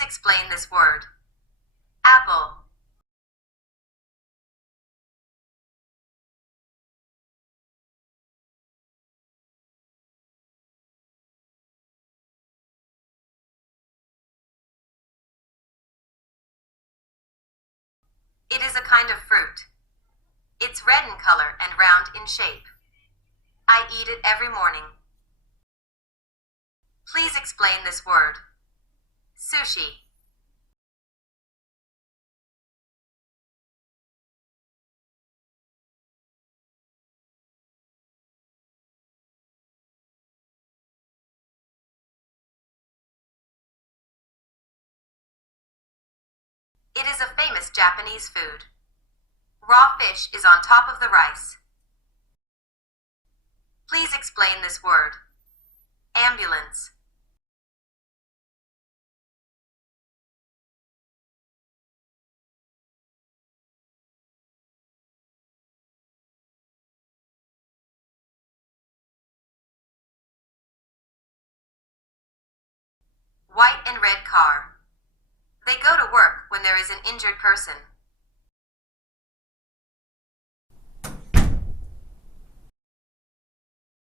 Please explain this word. Apple. It is a kind of fruit. It's red in color and round in shape. I eat it every morning. Please explain this word. Sushi. It is a famous Japanese food. Raw fish is on top of the rice. Please explain this word. Ambulance. White and red car. They go to work when there is an injured person.